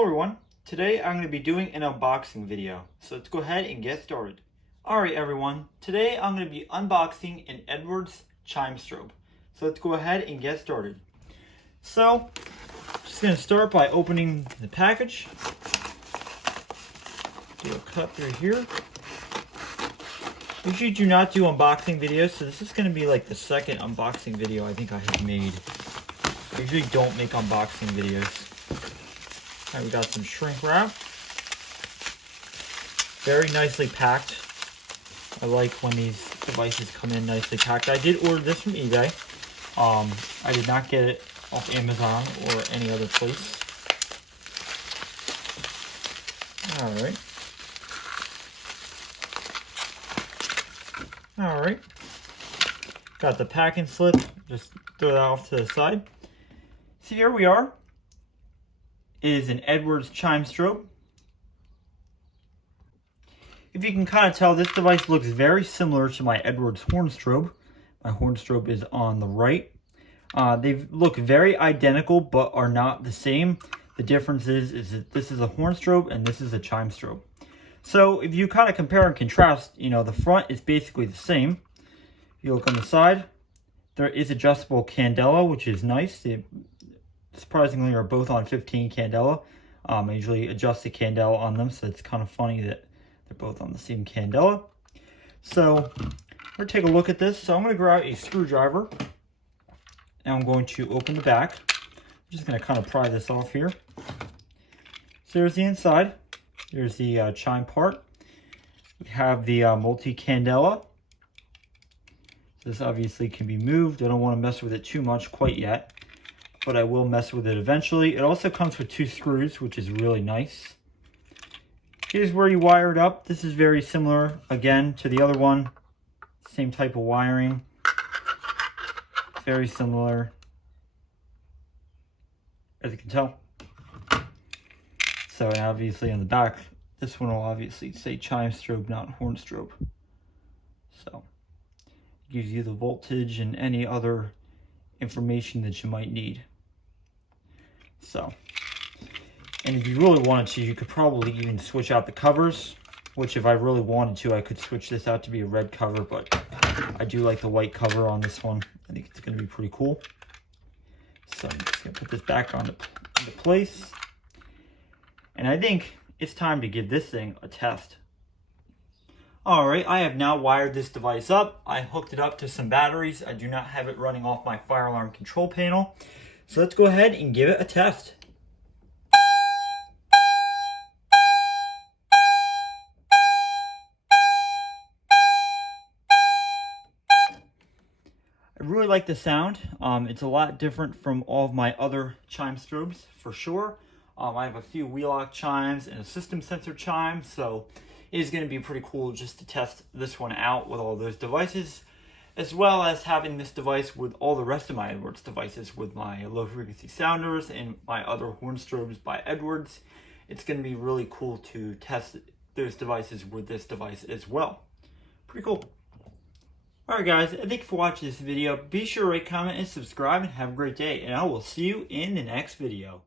Hello everyone, today I'm going to be doing an unboxing video, so let's go ahead and get started. Alright everyone, today I'm going to be unboxing an Edwards Chime Strobe, so let's go ahead and get started. So, just going to start by opening the package. Do a cut through here. Usually do not do unboxing videos, so this is going to be like the second unboxing video I think I have made. I usually don't make unboxing videos. Alright, we got some shrink wrap. Very nicely packed. I like when these devices come in nicely packed. I did order this from eBay. I did not get it off Amazon or any other place. Alright. Alright. Got the packing slip. Just throw that off to the side. So here we are. It is an Edwards Chime Strobe. If you can kind of tell, this device looks very similar to my Edwards horn strobe. My horn strobe is on the right. They look very identical, but are not the same. The difference is that this is a horn strobe and this is a chime strobe. So if you kind of compare and contrast, you know, the front is basically the same. If you look on the side, there is adjustable candela, which is nice. They surprisingly are both on 15 candela. I usually adjust the candela on them, so it's kind of funny that they're both on the same candela. So we're going to take a look at this. So I'm going to grab a screwdriver and I'm going to open the back. I'm just going to kind of pry this off here. So there's the inside. There's the chime part. We have the multi-candela. This obviously can be moved. I don't want to mess with it too much quite yet, but I will mess with it eventually. It also comes with 2 screws, which is really nice. Here's where you wire it up. This is very similar, again, to the other one. Same type of wiring. Very similar, as you can tell. So, and obviously on the back, this one will obviously say chime strobe, not horn strobe. So, it gives you the voltage and any other information that you might need. So, and if you really wanted to, you could probably even switch out the covers, which if I really wanted to, I could switch this out to be a red cover, but I do like the white cover on this one. I think it's going to be pretty cool. So I'm just going to put this back into place. And I think it's time to give this thing a test. Alright, I have now wired this device up. I hooked it up to some batteries. I do not have it running off my fire alarm control panel. So let's go ahead and give it a test. I really like the sound. It's a lot different from all of my other chime strobes, for sure. I have a few wheel-lock chimes and a system sensor chime, so it is going to be pretty cool just to test this one out with all those devices, as well as having this device with all the rest of my Edwards devices, with my low-frequency sounders and my other horn strobes by Edwards. It's going to be really cool to test those devices with this device as well. Pretty cool. Alright guys, thank you for watching this video. Be sure to rate, comment, and subscribe, and have a great day. And I will see you in the next video.